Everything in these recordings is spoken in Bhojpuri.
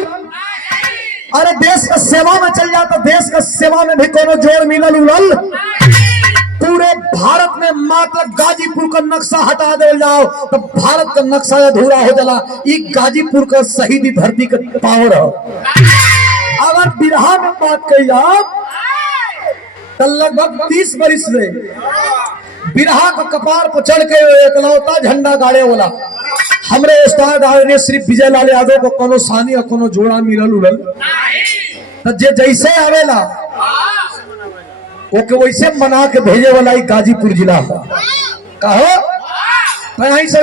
उड़ल। अरे देश का सेवा में चल जाता, देश का सेवा में भी कोनो जोर मिलल उड़ल। पूरे भारत में मात्र गाजीपुर का नक्शा हटा दे जाओ तो भारत का नक्शा अधूरा हो जाला। ये गाजीपुर का शहीदी धरती का पावर है। अगर बिरहा में बात कही जाओ तो लगभग 30 वर्ष में बिरहा का कपार पर चढ़ के एकलौता झंडा गाड़े वाला हमरे उस्ताद ने सिर्फ विजय लाल यादव को कोनो सानी और कोनो जोड़ा मिलल उड़ल। तो जे जैसे आवेला ओके वैसे मना के भेजे वाला ही गाजीपुर जिला कहो तो यहीं से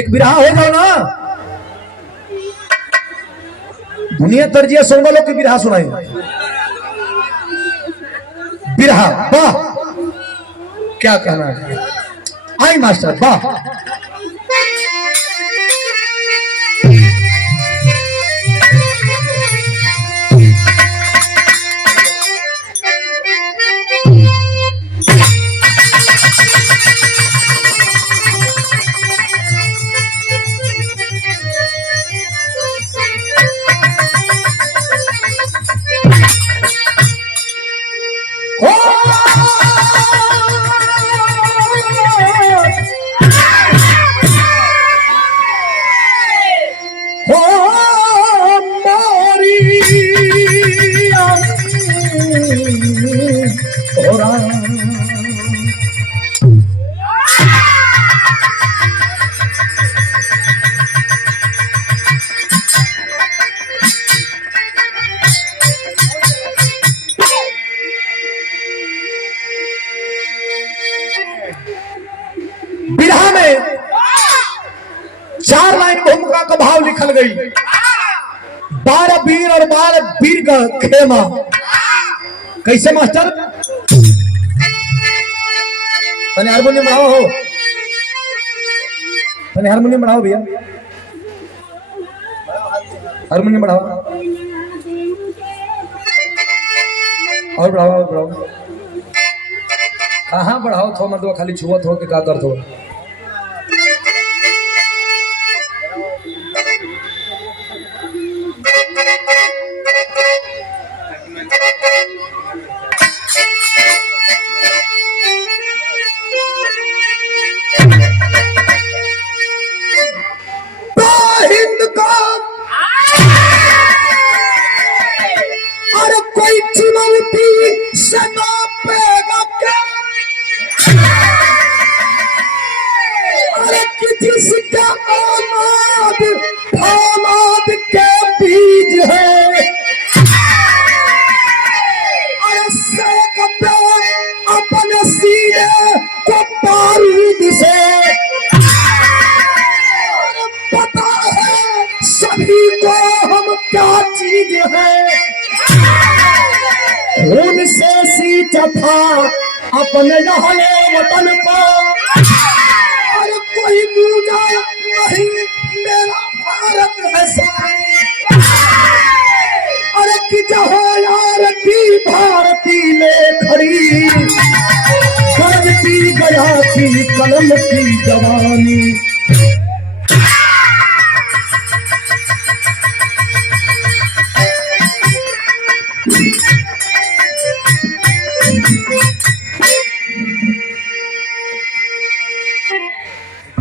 एक बिरहा हो जाओ ना। दुनिया तरजिया सोंगलों की बिरहा सुनाई बिरहा वाह क्या कहना है। आई मास्टर वाह। बिरहा में 4 लाइन भूमिका का भाव लिखल गई। 12 वीर और 12 वीर का खेमा। कैसे मास्टर तने हारमोनियम बढ़ाओ हो, तने हारमोनियम बढ़ाओ भैया, हारमोनियम बढ़ाओ और बढ़ाओ और बढ़ाओ। कहाँ बढ़ाओ थो मतलब खाली छुअत हो के का करत हो। हिंद का अरे कोई चुनौती से नापेगा क्या। अरे जिसका औलाद औलाद के बीज है। अरे सेकते अपने सीने को बारूद से। पता है सभी को हम क्या चीज है। खून से सींचा था अपने रहने वतन को। अरे कोई दूजा नहीं मेरा भारत है साईं। अरे कि जहाँ यार की भारती में खड़ी करती गया थी कलम की जवानी।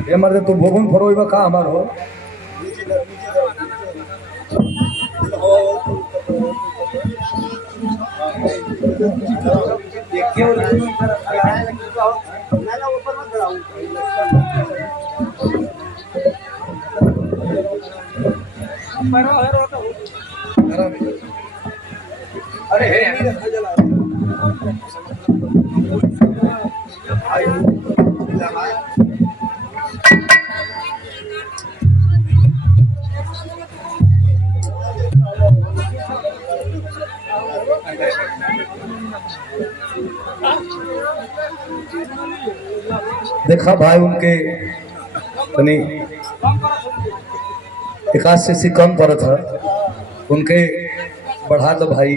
ये मर्द तू भोगन फरोइबा का हमार हो। अरे देखा भाई उनके तनी एकाध से कम पड़त है उनके बढ़ा दो भाई।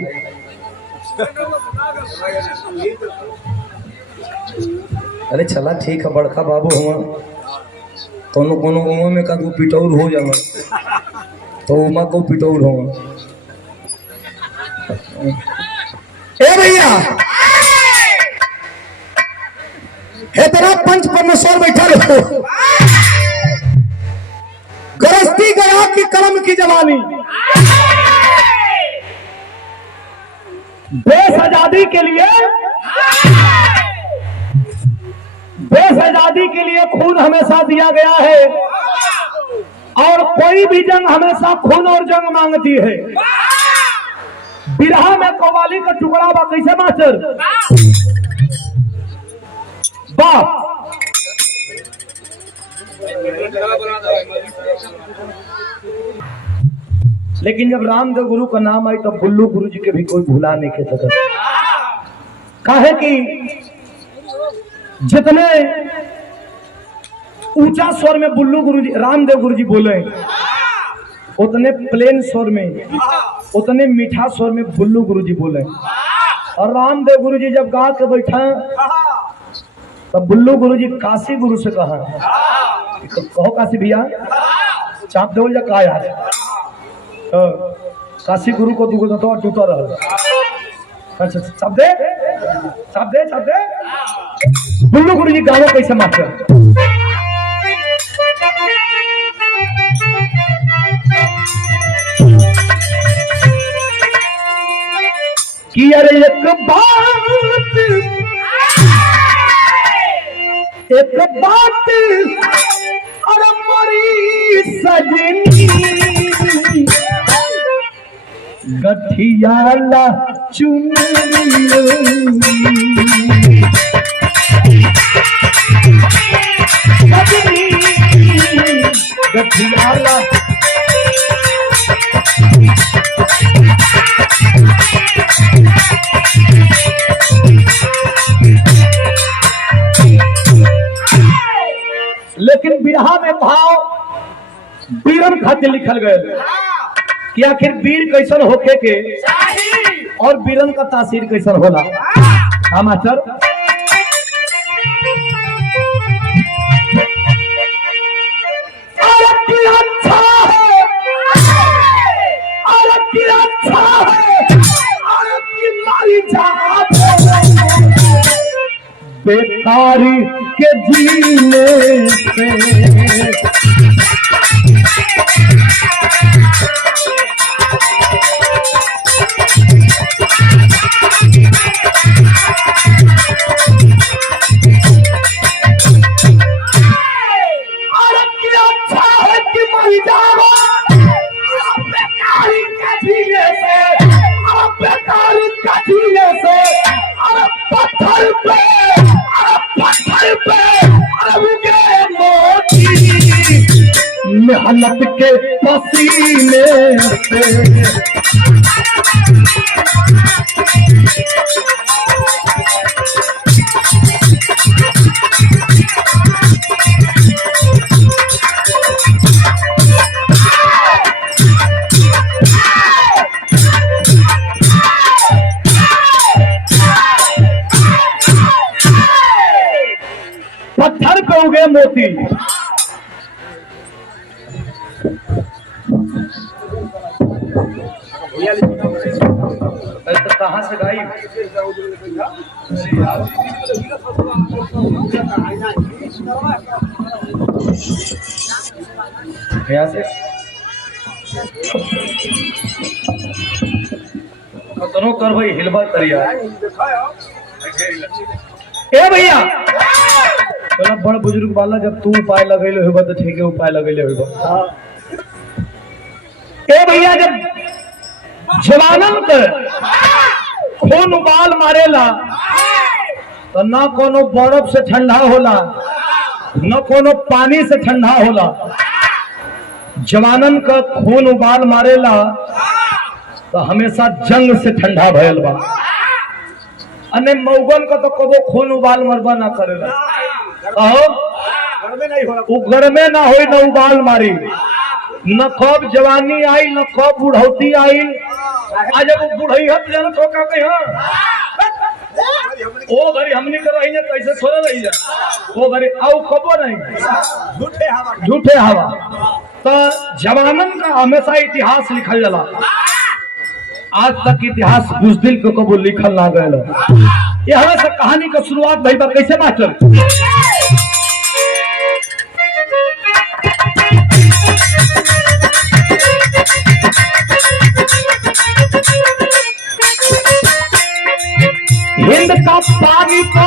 अरे चला ठीक है बड़का बाबू हुआ कोनो कोनो उमा में का दू पिटौर हो जावा तो उमा को पिटौर हो। ए भैया इतना पंच परमेश्वर बैठा रहो, गरस्ती गया की कलम की जवानी, देश आजादी के लिए, देश आजादी के लिए खून हमेशा दिया गया है और कोई भी जंग हमेशा खून और जंग मांगती है। बिरहा में कव्वाली का टुकड़ा बा कैसे मास्टर वाह। लेकिन जब रामदेव गुरु का नाम आई तो बुल्लू गुरु जी के भी कोई भुला नहीं के सकता। काहे कि जितने ऊंचा स्वर में बुल्लू गुरु जी रामदेव गुरु जी बोले, उतने प्लेन स्वर में, उतने मीठा स्वर में बुल्लू गुरु जी बोले। और रामदेव गुरु जी जब गा के बैठा तब बुल्लू गुरु जी काशी गुरु से कहा, कहो काशी भैया चाप दो या का यार। तो काशी गुरु को दुगो तो टूटा रहा। अच्छा चाप दे चाप दे चाप दे। बुल्लू गुरु जी गाओ कैसे मास्टर कि अरे एक बात अरे मरी सजनी गठियाला चुनरी गठियाला लेकिन बिरहा में भाव वीरन खातिर लिखल गए कि आखिर वीर कैसन होके के और वीरन का तासीर कैसन होला। हाँ मास्टर बेकारी के जीने से मेहनत के पसीने से पत्थर पे उगे मोती। तो कहाँ से गाई यहाँ से दोनों कर भाई हिलवा करिया। ए भैया बड़ बुजुर्ग वाला जब तू उपाय लगेले होगा तो ठीक है उपाय लगेले होगा। ए भैया जब जवानन के खून उबाल मारेला तो ना कोनो बर्फ से ठंडा होला न कोनो पानी से ठंडा होला। जवानन का खून उबाल मारेला तो हमेशा जंग से ठंडा भयल बा। अने मऊगन का तो कबो खून उबाल मरबा ना करेला। घर में ना हो न उबाल मारी, न कब जवानी आई न कब बुढ़ौती आई। आज अब बुढ़ैहत जन तो का कहीं ओ घड़ी हमनी कर रही है कैसे छोड़ रही है वो घड़ी आओ कबो नहीं झूठे हवा। तो जवानन का हमेशा इतिहास लिखल जाला। आज तक इतिहास बुज़दिल को कबूल लिखल ना गए। यहाँ से कहानी का शुरुआत भाई बा कैसे मास्टर? हिंद का पानी तो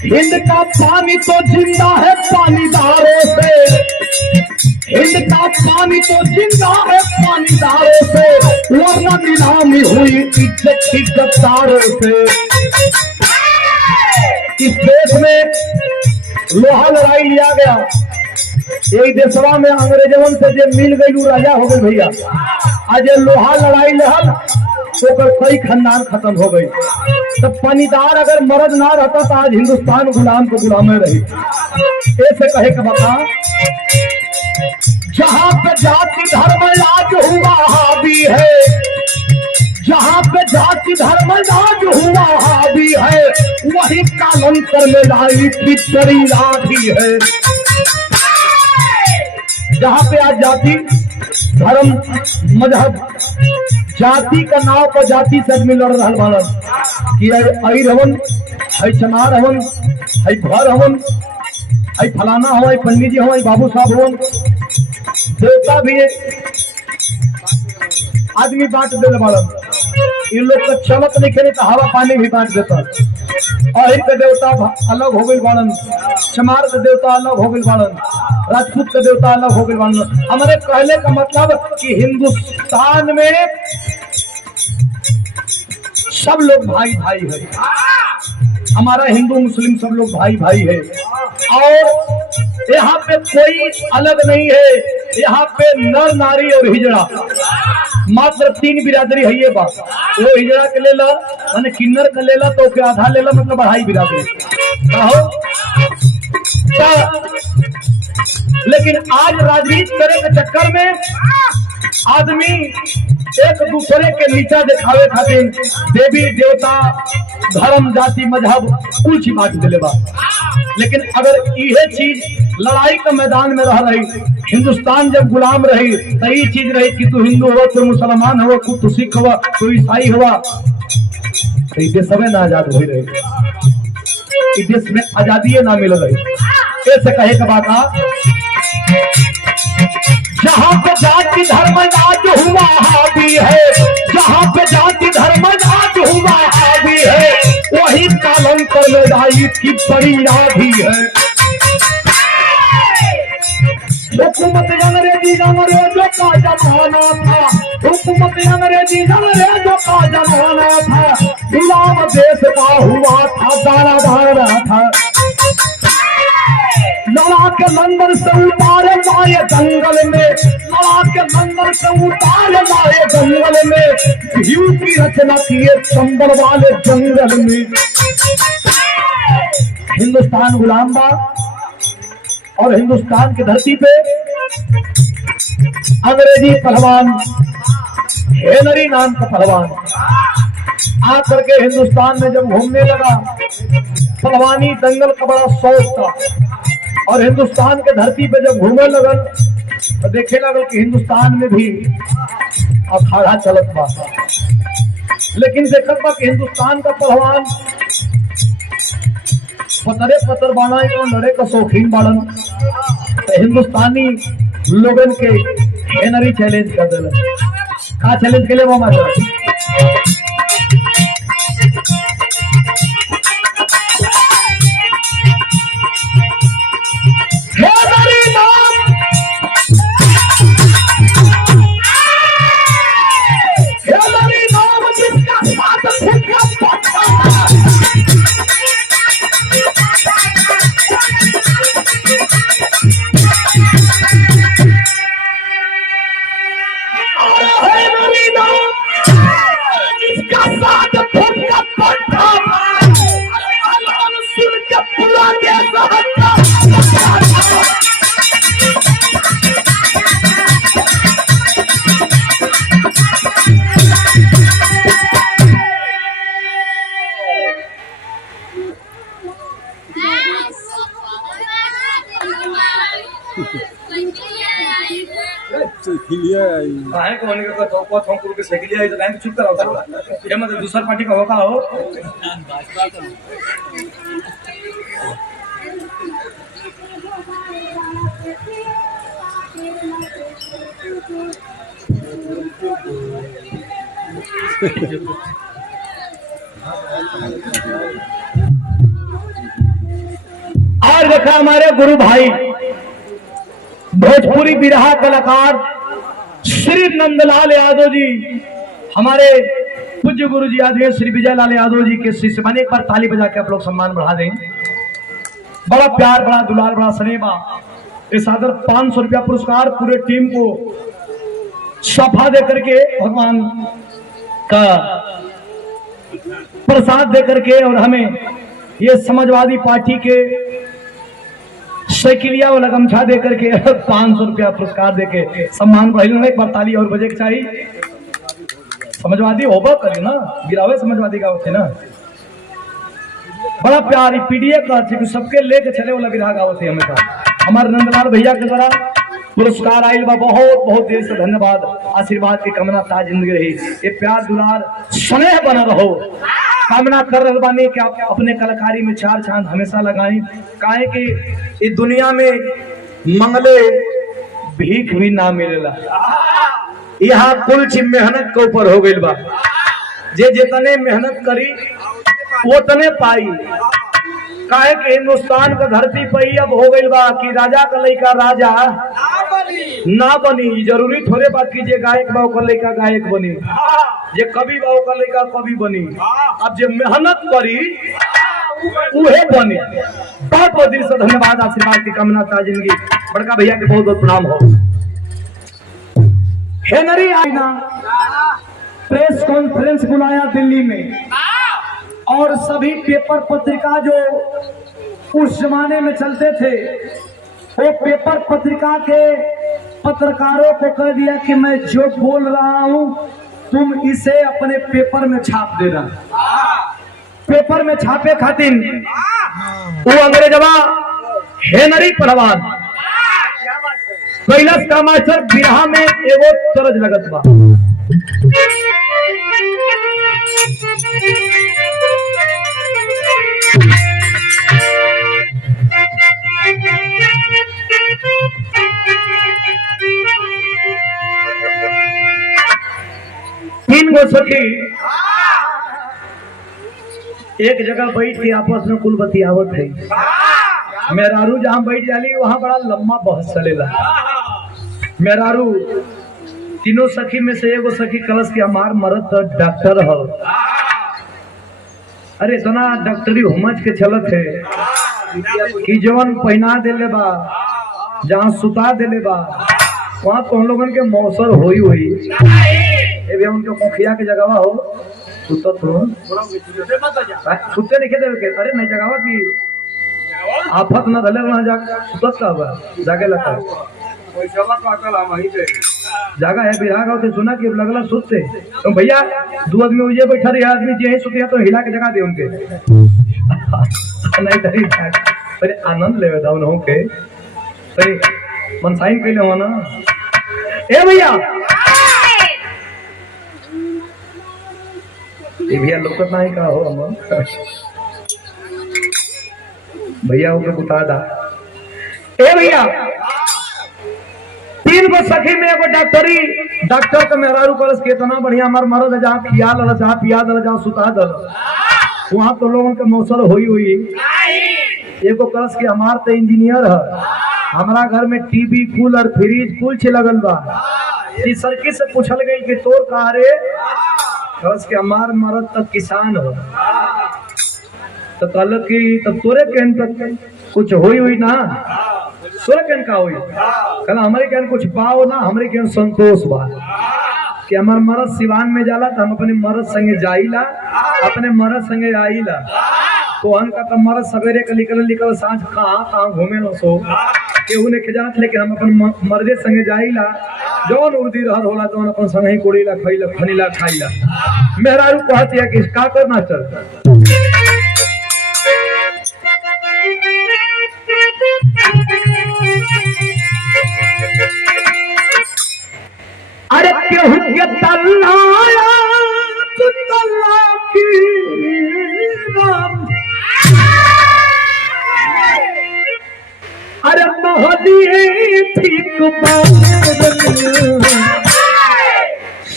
हिंद का पानी तो जिंदा है पानीदारों से। हिंद का पानी तो जिंदा है पानीदारों से, वरना नीलामी हुई इज्जत की गद्दारों से। इस देश में लोहा लड़ाई लिया गया। यही देशवा में अंग्रेजवन से जो मिल गई राजा हो गई भैया। आज लोहा लड़ाई लहल तो कई खानदान खत्म हो गई। तो पानीदार अगर मर्द ना रहता तो आज हिंदुस्तान गुलाम को गुलाम रही। ऐसे कहे का बता, जहां पे जाति धर्म राज हुआ हावी है, जहां पे जाति धर्म राज हुआ हावी है, वही कालांतर में लाई पितरी लाठी है। जहां पे आज जाति धर्म मजहब जाति का नाव पर जाति से आदमी लड़ रहा भारत कि आई रवन है, चमार हवन है, भर हवन है, फलाना हो, पंडित जी हो, बाबू साहब हो, देवता भी आदमी बांट दे भारत। इन लोग का चमक नहीं खेले तो हवा पानी भी बांट देता। और इनके देवता अलग हो गई बाड़न, चमार के देवता अलग हो गई बाड़न, राजपूत के देवता अलग हो गई बाड़न। हमारे कहने का मतलब कि हिंदुस्तान में सब लोग भाई भाई है। हमारा हिंदू मुस्लिम सब लोग भाई भाई है। और यहाँ पे कोई अलग नहीं है। यहाँ पे नर नारी और हिजड़ा मात्र 3 बिरादरी है। ये बात वो हिजड़ा के ले ला मैंने किन्नर के ले ला तो के आधा ले ला, मतलब 2.5 बिरादरी कहो। लेकिन आज राजनीति करे के चक्कर में आदमी एक दूसरे के नीचा दिखावे खातिर देवी देवता धर्म जाति मजहब कुल चीज बांट दिले बा। लेकिन अगर यह चीज लड़ाई के मैदान में रह रही, हिंदुस्तान जब गुलाम रही तो ये चीज रही कि तू हिंदू हो, तू मुसलमान हो, तू सिख हुआ, तू ईसाई हुआ, तो ये देश में ना आजाद हो रही, इस देश में आजादी ना मिल रही। ऐसे कहे का बात, जहां पे जाति धर्म राज हुआ हावी है, जहां पे जाति धर्म राज हुआ हावी है, वही कालांतर में लाई की बड़ी राधी है। हुकूमत अंग्रेजों का जमाना था, हुकूमत अंग्रेजों का जमाना था, गुलाम देश का हुआ था, दाना दाना था। लड़ा के लंदन से उतारे लाए जंगल में, लड़ा के लंदन से उतारे लाए जंगल में, भीऊ की रचना किए चंबल वाले जंगल में। हिंदुस्तान गुलाम बा और हिंदुस्तान की धरती पे अंग्रेजी पहलवान हेनरी नाम का पहलवान आकर के हिंदुस्तान में जब घूमने लगा, पहलवानी दंगल का बड़ा शौक था। और हिंदुस्तान के धरती पे जब घूमने लगल तो देखे लगल कि हिंदुस्तान में भी अखाड़ा चलत बा। लेकिन देखत बा कि हिंदुस्तान का पहलवान पतरे पतर बाना को लड़े का शौकीन बाड़न, तो हिंदुस्तानी लोगन के हेनरी चैलेंज कर दिल। का चैलेंज के लिए वो मास्टर काहे को होने का तो को थोंक के साइकिल आई तो काहे चुप कराओ ये मतलब दूसरा पार्टी का होगा हो आज देखा हमारे गुरु भाई भोजपुरी बिरहा कलाकार श्री नंदलाल यादव जी, हमारे पूज्य गुरु जी आदरणीय श्री विजय लाल यादव जी के शिष्य बने। एक बार ताली बजा के आप लोग सम्मान बढ़ा दें। बड़ा प्यार, बड़ा दुलार, बड़ा स्नेह। इस आदर 500 रुपया पुरस्कार पूरे टीम को सफा दे करके भगवान का प्रसाद दे करके और हमें ये समाजवादी पार्टी के साइकिलिया वाला गमछा दे करके 500 रुपया पुरस्कार देके सम्मान बढ़ाई। एक बार ताली और बजे के चाहिए। समाजवादी होबा करे ना, गिरावे समाजवादी का होते ना। बड़ा प्यार पीडीए का सबके लेके चले वाला बिरहा गावत है हमेशा। हमारे नंदलाल भैया के द्वारा पुरस्कार आयल बा, बहुत बहुत देर से धन्यवाद। आशीर्वाद की कामना ता जिंदगी रही, ये प्यार दुलार स्नेह बना रहो। कामना कर रहे बानी कि आप अपने कलाकारी में 4 चांद हमेशा लगाएं। काहे कि इस दुनिया में मंगले भीख भी ना मिलेला। यहाँ कुल चीज मेहनत के ऊपर हो गई बा। जे जितने मेहनत करी वो तने पाई। काहे कि हिंदुस्तान का धरती पे अब हो गई बा कि राजा का लड़का राजा ना बनी। जरूरी थोड़े बात की जे गायक बाव का लड़का गायक बनी, जे कवि बाव का लड़का कवि बनी। अब जे मेहनत करी उहे बनी। बहुत बहुत दिल से धन्यवाद। आशीर्वाद की कामना था जिंदगी। बड़का भैया के बहुत बहुत प्रणाम हो। हेनरी आईना प्रेस कॉन्फ्रेंस बुलाया दिल्ली में, और सभी पेपर पत्रिका जो उस जमाने में चलते थे वो पेपर पत्रिका के पत्रकारों को कह दिया कि मैं जो बोल रहा हूं तुम इसे अपने पेपर में छाप देना। पेपर में छापे खातिर वो अंग्रेजवा हेनरी पहलवान कैलाश का मास्टर बिरहा में एगो तरज लगत बा। तीन गो सखी एक जगह बैठ के आपस में कुल बतियावत है। मेहरारू जहां बैठ जाली वहां बड़ा लंबा बहस चलेला। मेहरारू तीनों सखी में से एगो सखी कलश के हमार मरद डॉक्टर हो। अरे इतना डॉक्टरी हुमच के चलत है कि जवन पहना देले बा, जहाँ सुता देले बा वहाँ तो हम लोगन के मौसर होई हुई उनके मुखिया के जगह हो सुतो तो सुते नहीं देवे के। अरे नहीं जगह की आफत न धले वहाँ सुतत का बा जागे लगा जगह है बिरहा गाँव से सुना कि लगला सुते तो भैया 2 आदमी उजे बैठा रहे। आदमी जे सुते तो हिला के जगह दे उनके नहीं तरी अरे आनंद लेवे था उन्हों के अरे मनसाइन कैले हो ना। ए भैया ये भैया लोग नहीं का हो हम भैया हो के बता दा। ए भैया 3 गो सखी में एगो डॉक्टर का मेहरारू कलश के इतना बढ़िया हमार मरद जहाँ खिया दल जहाँ पिया दल जहाँ सुता दल वहाँ तो लोगों के मौसर हुई। एगो कलश के हमार तो इंजीनियर है, हमारा घर में टीवी कूलर फ्रिज कुल छे लगल बा। सरकी से पूछल गई कि तोर कहा रे कलश के हमार मरद तक किसान हो। तो कहल कि तब तोरे कहन तक कुछ हुई ना तोरे कहन का हुई। कहला हमारे कहन कुछ पाओ ना, हमारे कहन संतोष बा कि हमार मरद सिवान में जाला तो हम अपने मरद संगे जाइला, अपने मरद संगे आइला। तो उनका तो मरद सवेरे का निकल सांझ कहाँ घूमे लो सो केहू ने खिजात, लेकिन हम अपन मर्दे संगे जाइला जौन उर्दी रहर होला तो अपन संगे ही कोड़ीला खइला खनीला खाइला। मेहरारू कहती है कि का करना चल अरे महली ठीक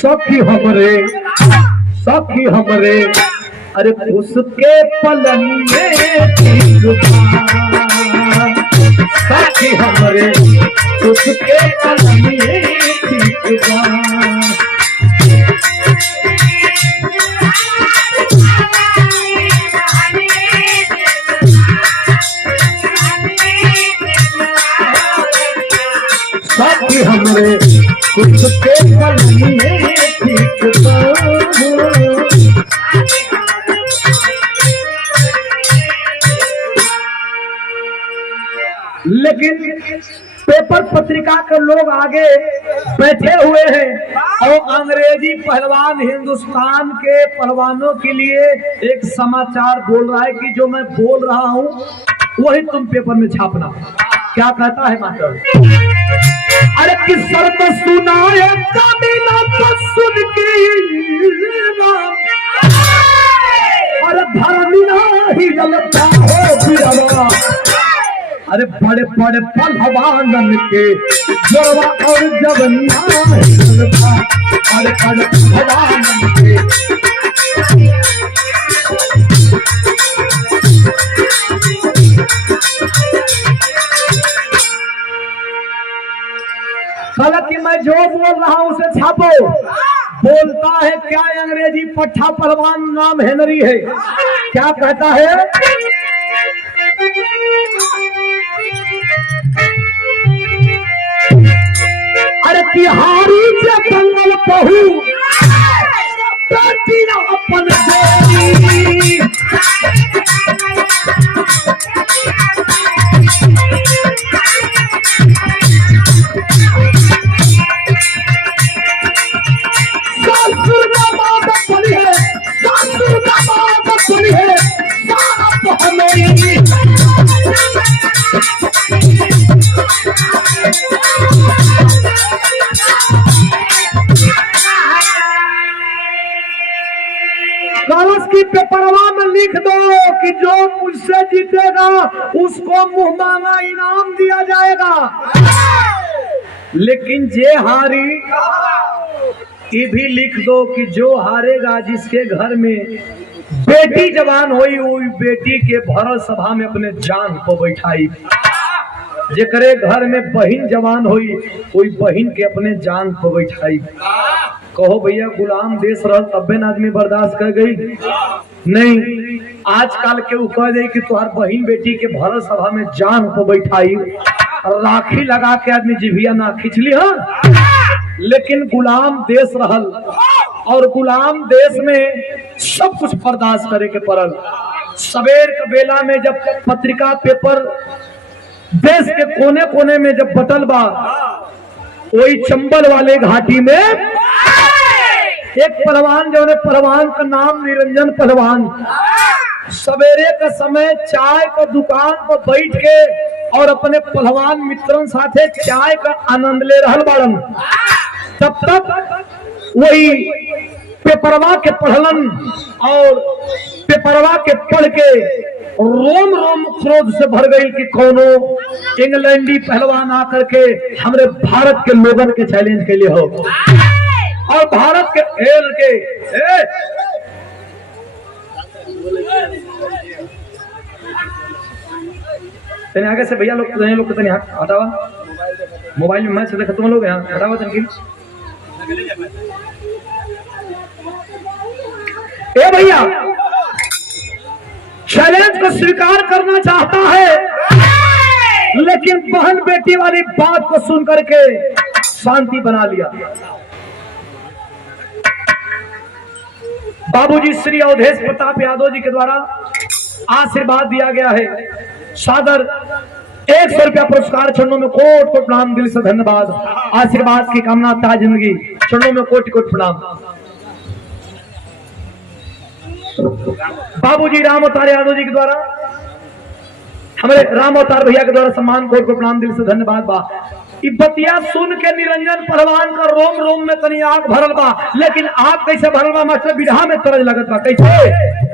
सखी हमरे अरे उसके पलंगे सखी हमरे उसके पलंगे ठीक सखी हमरे उसके पलंगे ठीक लेकिन पेपर पत्रिका के लोग आगे बैठे हुए हैं और अंग्रेजी पहलवान हिंदुस्तान के पहलवानों के लिए एक समाचार बोल रहा है कि जो मैं बोल रहा हूं वही तुम पेपर में छापना। क्या कहता है मास्टर? अरे किस सर तो सुनाए कमीना तो सुन की अरे धर्मिना ही जलता हो फिरवा अरे बड़े बड़े पहलवानन के जोरवा और जवनिया अरे बड़े पहलवानन के कल कि मैं जो बोल रहा हूं उसे छापो। बोलता है क्या अंग्रेजी पट्टा पहलवान नाम हेनरी है। क्या कहता है? अरे तिहारी से बंगल बहू बेटी ना अपन बेटी सासुर का बात बनी है, सासुर का बात बनी है, सारा हमें कागज की पेपरवा में लिख दो कि जो मुझसे जीतेगा उसको मुंह मांगा इनाम दिया जाएगा, लेकिन जे हारी ये भी लिख दो कि जो हारेगा जिसके घर में बेटी जवान हुई हुई बेटी के भरल सभा में अपने जान को बैठाई, जेकरे घर में बहन जवान हुई कोई बहन के अपने जान को बैठाई। कहो भैया गुलाम देश रह तब न आदमी बर्दाश्त कर गई नहीं। आजकल के कह दे कि तुहार बहन बेटी के भरल सभा में जान को बैठाई, राखी लगा के आदमी जिभिया ना खिंचली। हाँ, लेकिन गुलाम देश रहल और गुलाम देश में सब कुछ बर्दाश्त करे के पड़ल। सवेर के बेला में जब पत्रिका पेपर देश के कोने कोने में जब बटल बा, वही चंबल वाले घाटी में एक पहलवान जो है पहलवान का नाम निरंजन पहलवान, सवेरे का समय चाय का दुकान पर बैठ के और अपने पहलवान मित्रों साथे चाय का आनंद ले रहल बाड़न। तब तक वही पेपरवा के पढ़लन और पेपरवा के पढ़ के रोम रोम क्रोध से भर गई कि कोनो इंग्लैंडी पहलवान आकर के हमरे भारत के लोगन के चैलेंज के लिए हो और भारत के खेल के तने आगे से भैया लोग तने हटावा, मोबाइल में मैच देखते तुम लोग यहाँ हटावा तनकी। ए भैया चैलेंज को स्वीकार करना चाहता है, लेकिन बहन बेटी वाली बात को सुन करके शांति बना लिया। बाबूजी श्री अवधेश प्रताप यादव जी के द्वारा आशीर्वाद दिया गया है। सादर 100 रुपया पुरस्कार, चरणों में कोट कोट प्रणाम, दिल से धन्यवाद। आशीर्वाद की कामना ता जिंदगी, चरणों में कोटि कोटि प्रणाम। बाबूजी राम अवतार यादव जी के द्वारा, हमारे राम अवतार भैया के द्वारा सम्मान, कोट कोट प्रणाम, दिल से धन्यवाद बा। बतिया सुन के निरंजन पहलवान का रोम रोम में तनी आग भरल बा, लेकिन आग कैसे भरल बा मास्टर? बिरहा में तरज लगत बा। कैसे?